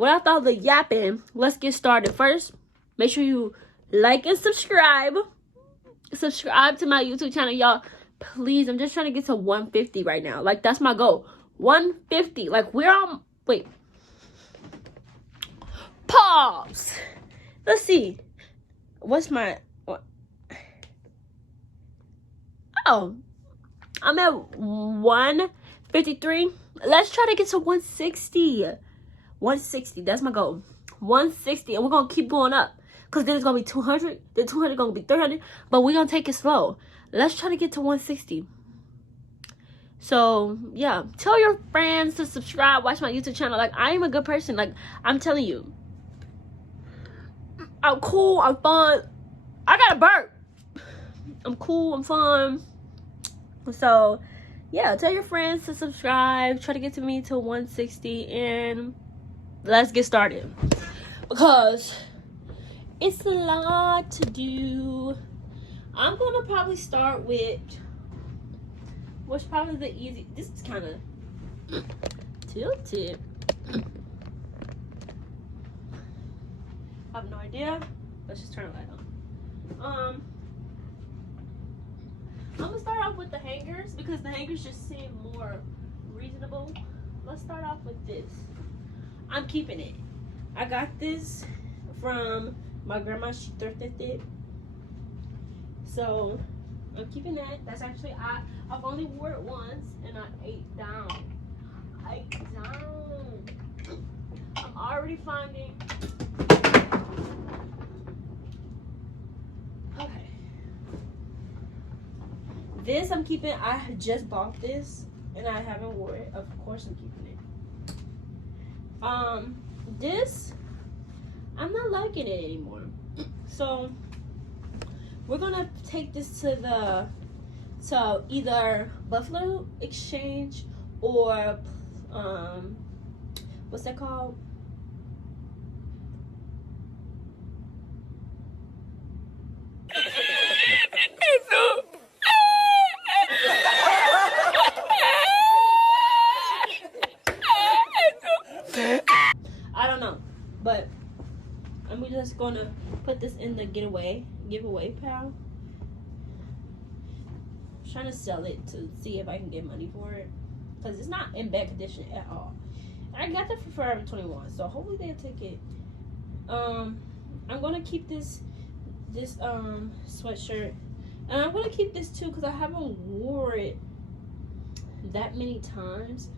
without all the yapping, let's get started. First, make sure you like and subscribe. Subscribe to my YouTube channel, y'all. Please, I'm just trying to get to 150 right now. Like, that's my goal. 150. Like, we're on... Wait. Pause. Let's see. What's my... What? Oh. I'm at 153. Let's try to get to 160. 160. That's my goal. 160. And we're going to keep going up. Because then it's going to be 200. Then 200 going to be 300. But we're going to take it slow. Let's try to get to 160. So, yeah. Tell your friends to subscribe. Watch my YouTube channel. Like, I am a good person. Like, I'm telling you. I'm cool. I'm fun. I got a burp. I'm cool. I'm fun. So, yeah. Tell your friends to subscribe. Try to get to me to 160. And let's get started. Because it's a lot to do. I'm going to probably start with what's probably the easy. This is kind of tilted. I have no idea. Let's just turn the light on. I'm going to start off with the hangers because the hangers just seem more reasonable. Let's start off with this. I'm keeping it. I got this from my grandma. She thrifted it. So I'm keeping that. That's actually I've only wore it once and I ate down. I'm already finding. Okay. This I'm keeping. I just bought this and I haven't worn it. Of course I'm keeping it. This I'm not liking it anymore. So we're gonna take this to either Buffalo Exchange or what's that called? I don't know, but I'm just gonna put this in the giveaway pile. I'm trying to sell it to see if I can get money for it because it's not in bad condition at all. I got that for Forever 21, so hopefully they'll take it. I'm gonna keep this sweatshirt, and I'm gonna keep this too because I haven't wore it that many times.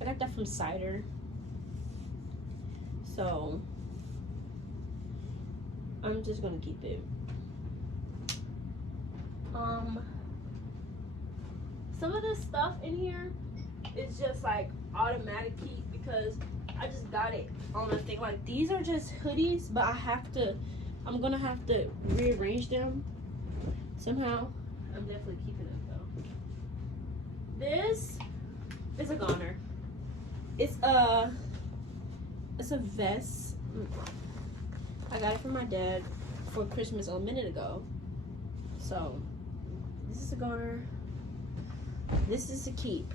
I got that from Cider, so I'm just gonna keep it. Some of this stuff in here is just like automatic keep because I just got it on a thing. Like these are just hoodies, but I'm gonna have to rearrange them somehow. I'm definitely keeping it though. This is a goner. It's a vest. I got it from my dad for Christmas a minute ago. So this is a goner. This is a keep.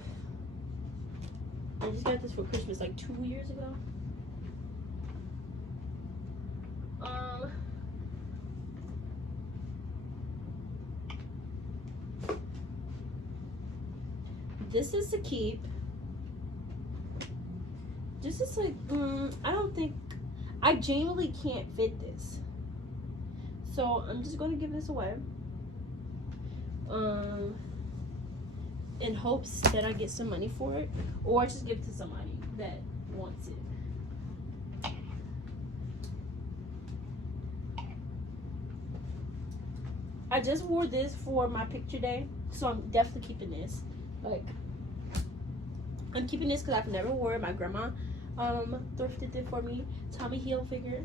I just got this for Christmas like 2 years ago. This is a keep. This is like I genuinely can't fit this, so I'm just gonna give this away in hopes that I get some money for it, or just give it to somebody that wants it. I just wore this for my picture day, so I'm definitely keeping this. Like, I'm keeping this because I've never worn it. My grandma thrifted it for me. Tommy Hilfiger.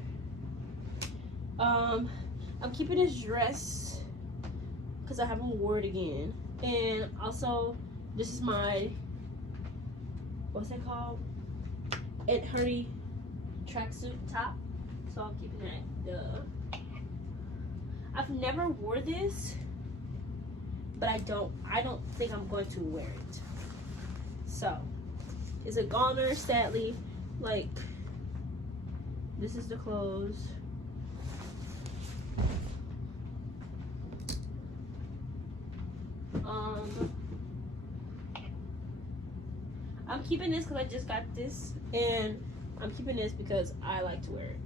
I'm keeping this dress because I haven't worn it again. And also, this is my, what's that called? Ed Hardy tracksuit top. So I'm keeping that. I've never wore this, but I don't think I'm going to wear it. So it's a goner, sadly. Like, This is the clothes. I'm keeping this because I just got this, and I'm keeping this because I like to wear it.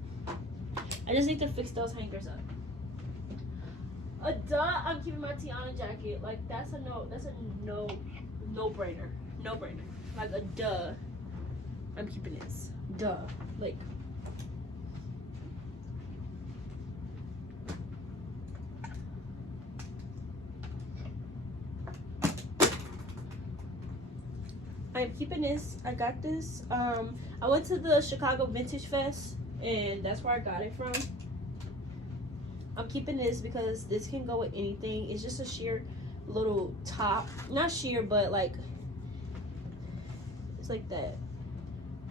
I just need to fix those hangers up. I'm keeping my Tiana jacket. Like that's a no brainer. No brainer. Like a duh. I'm keeping this. Duh. Like I'm keeping this. I got this. I went to the Chicago Vintage Fest, and that's where I got it from. I'm keeping this because this can go with anything. It's just a sheer little top. Not sheer, but like, it's like that.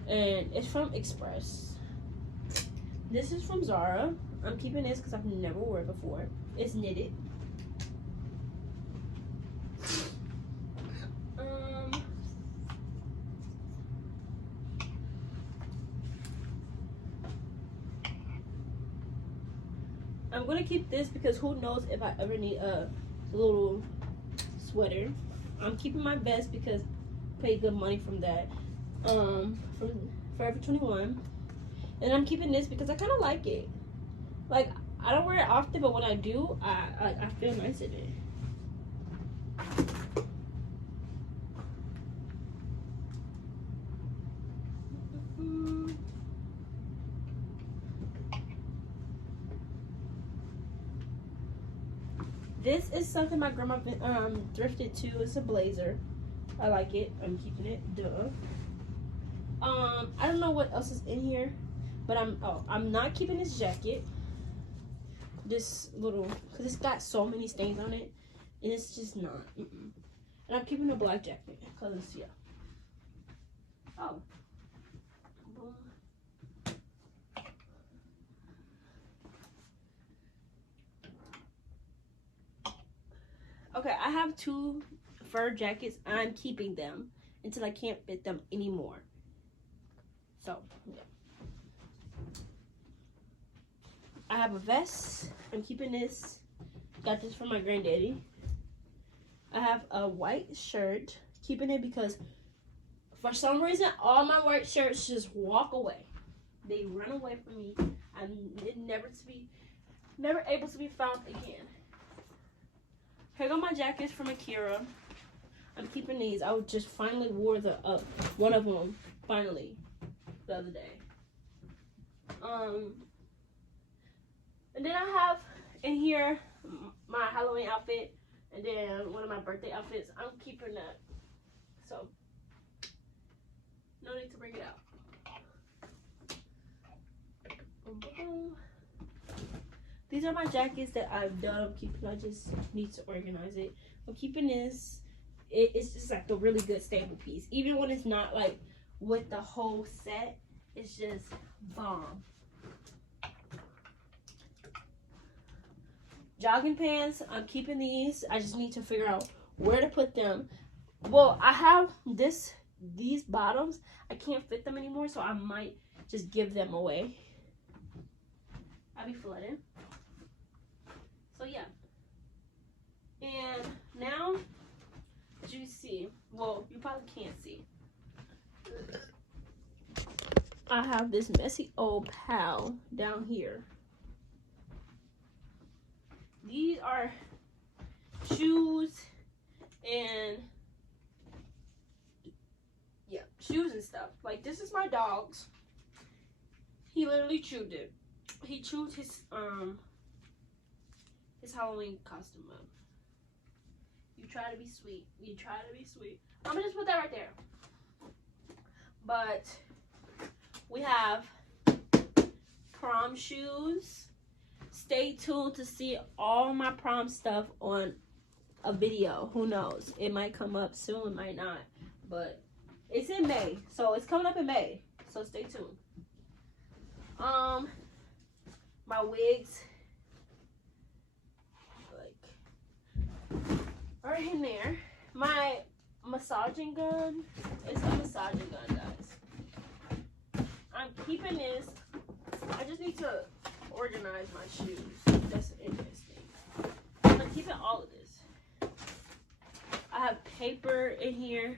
And it's from Express. This is from Zara. I'm keeping this because I've never worn it before. It's knitted. I'm gonna keep this because who knows if I ever need a little sweater. I'm keeping my vest because I paid good money from that, from Forever 21. And I'm keeping this because I kind of like it. Like, I don't wear it often, but when I do, I feel nice in it. This is something my grandma thrifted too. It's a blazer. I like it. I'm keeping it. Duh. I don't know what else is in here, but I'm not keeping this jacket. This little, because it's got so many stains on it, and it's just not. And I'm keeping a black jacket because yeah. Oh. Okay, I have 2 fur jackets. I'm keeping them until I can't fit them anymore. So, yeah. I have a vest. I'm keeping this. Got this from my granddaddy. I have a white shirt. Keeping it because for some reason all my white shirts just walk away. They run away from me. I'm never able to be found again. Here go my jackets from Akira. I'm keeping these. I just finally wore the one of them finally the other day. And then I have in here my Halloween outfit, and then one of my birthday outfits. I'm keeping that, so no need to bring it out. These are my jackets that I've done. I'm keeping. I just need to organize it. I'm keeping this. It's just like a really good staple piece. Even when it's not like with the whole set, it's just bomb. Jogging pants. I'm keeping these. I just need to figure out where to put them. Well, I have these bottoms. I can't fit them anymore, so I might just give them away. I'll be flooding. So yeah. And now, as you see, well, you probably can't see. I have this messy old pal down here. These are shoes and yeah, shoes and stuff. Like, this is my dog's. He literally chewed it. He chewed his Halloween costume up. You try to be sweet. You try to be sweet. I'm gonna just put that right there. But we have prom shoes. Stay tuned to see all my prom stuff on a video. Who knows? It might come up soon, it might not. But it's in May. So it's coming up in May. So stay tuned. My wigs. Like right in there. My massaging gun. It's a massaging gun, guys. I'm keeping this I just need to organize my shoes. That's interesting. I'm keeping all of this. I have paper in here.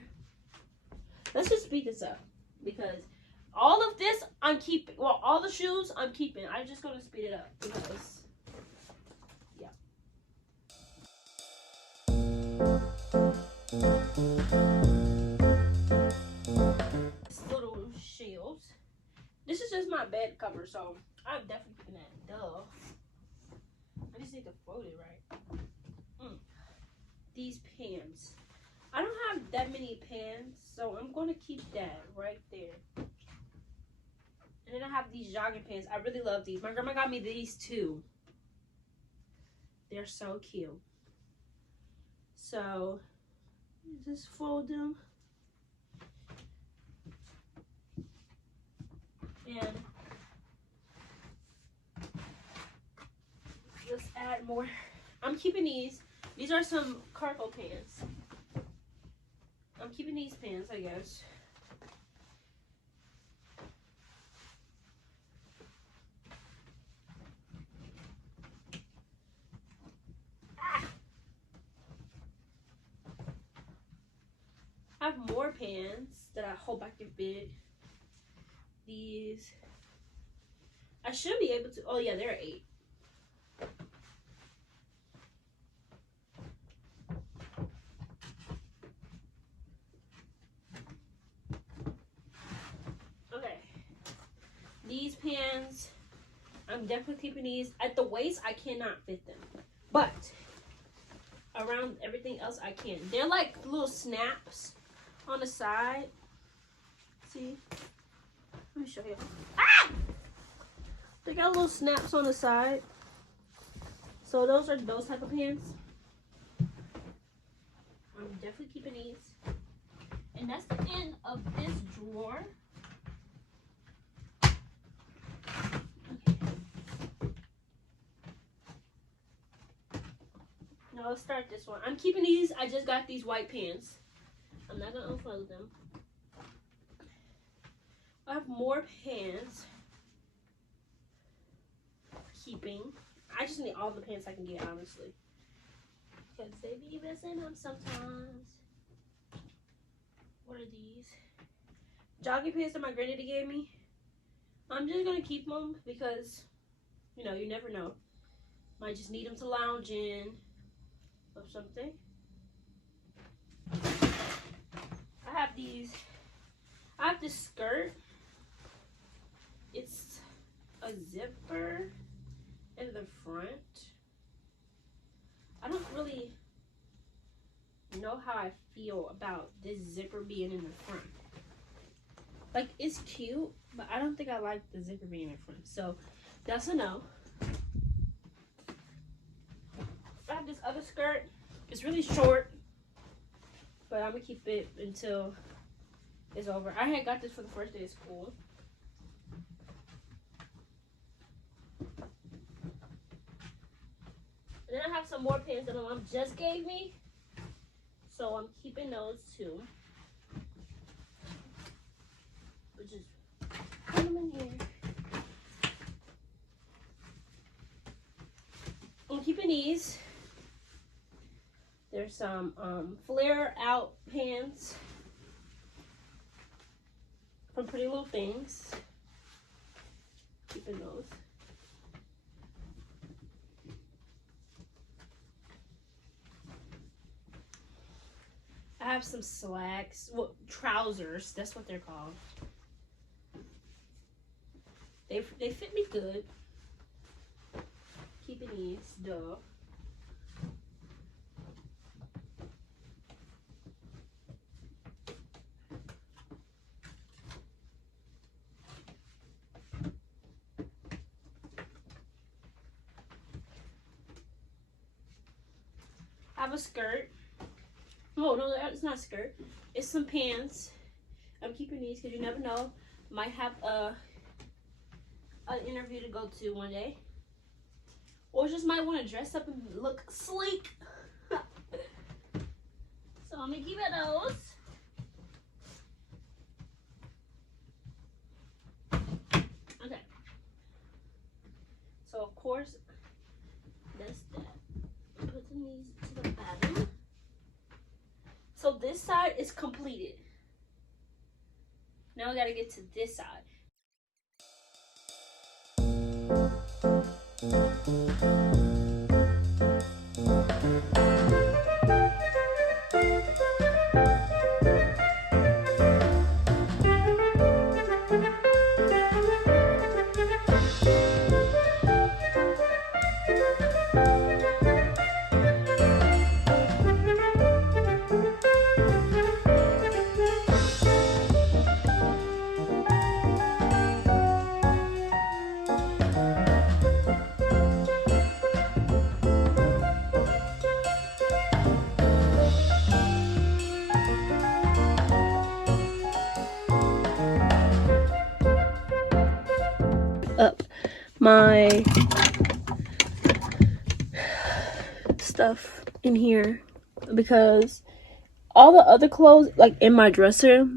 Let's just speed this up because all of this I'm keeping. Well, all the shoes I'm keeping. I'm just gonna speed it up because yeah. Little shelves. This is just my bed cover, so I'm definitely keeping that. Duh. I just need to fold it right. These pans. I don't have that many pans, so I'm going to keep that right there. And then I have these jogging pants. I really love these. My grandma got me these too. They're so cute. So, just fold them. And let's add more. I'm keeping these. These are some cargo pants. I'm keeping these pants, I guess. I have more pants that I hope I can fit. These. I should be able to. Oh, yeah, there are 8. Okay. These pants, I'm definitely keeping these. At the waist, I cannot fit them. But around everything else, I can. They're like little snaps on the side. See? Let me show you. Ah! They got little snaps on the side. So those are those type of pants. I'm definitely keeping these. And that's the end of this drawer. Okay. Now let's start this one. I'm keeping these. I just got these white pants. I'm not gonna unfold them. I have more pants. Keeping. I just need all the pants I can get, honestly. Because they be messing up sometimes. What are these? Jogging pants that my granddaddy gave me. I'm just gonna keep them because, you know, you never know. Might just need them to lounge in or something. I have these. I have this skirt. It's a zipper in the front. I don't really know how I feel about this zipper being in the front. Like, it's cute, but I don't think I like the zipper being in front. So that's a no. I have this other skirt. It's really short, but I'm gonna keep it until it's over. I had got this for the first day of school. And then I have some more pants that my mom just gave me. So I'm keeping those too. But just put them in here. I'm keeping these. There's some flare out pants from Pretty Little Things. Keeping those. I have some slacks, well, trousers. That's what they're called. They fit me good. Keeping these, duh. I have a skirt. Oh, no, it's not a skirt. It's some pants. I'm keeping these because you never know. Might have an interview to go to one day. Or just might want to dress up and look sleek. So I'm going to keep it those. Okay. first, that's that. Putting these to the bottom. So this side is completed. Now I gotta get to this side. Up my stuff in here because all the other clothes like in my dresser,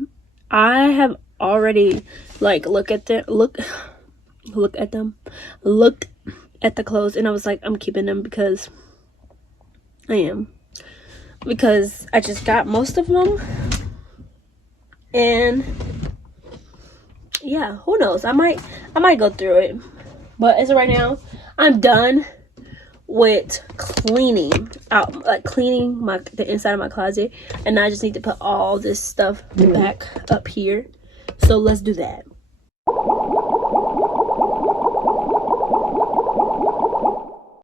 I have already like looked at the clothes, and I was like, I'm keeping them because I just got most of them. And yeah, who knows, I might go through it, but as of right now, I'm done with cleaning out, like cleaning the inside of my closet, and I just need to put all this stuff back up here. So let's do that.